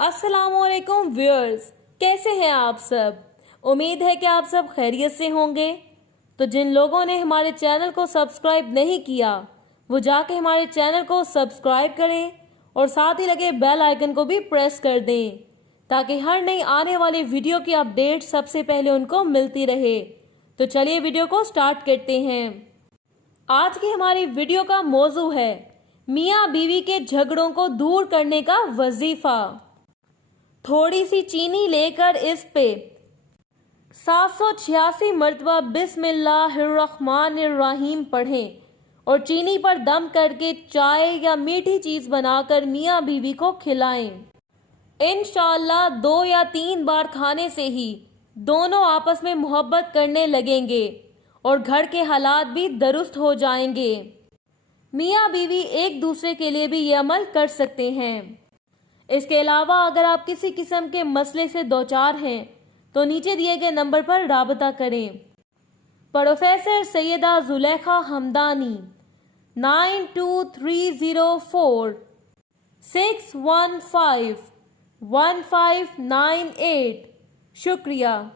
अस्सलाम वालेकुम व्यूअर्स, कैसे हैं आप सब। उम्मीद है कि आप सब खैरियत से होंगे। तो जिन लोगों ने हमारे चैनल को सब्सक्राइब नहीं किया वो जाके हमारे चैनल को सब्सक्राइब करें और साथ ही लगे बेल आइकन को भी प्रेस कर दें ताकि हर नई आने वाली वीडियो की अपडेट सबसे पहले उनको मिलती रहे। तो चलिए वीडियो को स्टार्ट करते हैं। आज की हमारी वीडियो का मौजू है मियाँ बीवी के झगड़ों को दूर करने का वजीफा। थोड़ी सी चीनी लेकर इस पे 786 मरतबा बिस्मिल्लाहिर्रहमानिर्रहीम पढ़ें और चीनी पर दम करके चाय या मीठी चीज बनाकर मियाँ बीवी को खिलाएं। इंशाअल्लाह 2 या 3 बार खाने से ही दोनों आपस में मोहब्बत करने लगेंगे और घर के हालात भी दुरुस्त हो जाएंगे। मियाँ बीवी एक दूसरे के लिए भी ये अमल कर सकते हैं। इसके अलावा अगर आप किसी किस्म के मसले से दोचार हैं तो नीचे दिए गए नंबर पर राबता करें। प्रोफेसर सैयदा जुलेखा हमदानी 923046151598। शुक्रिया।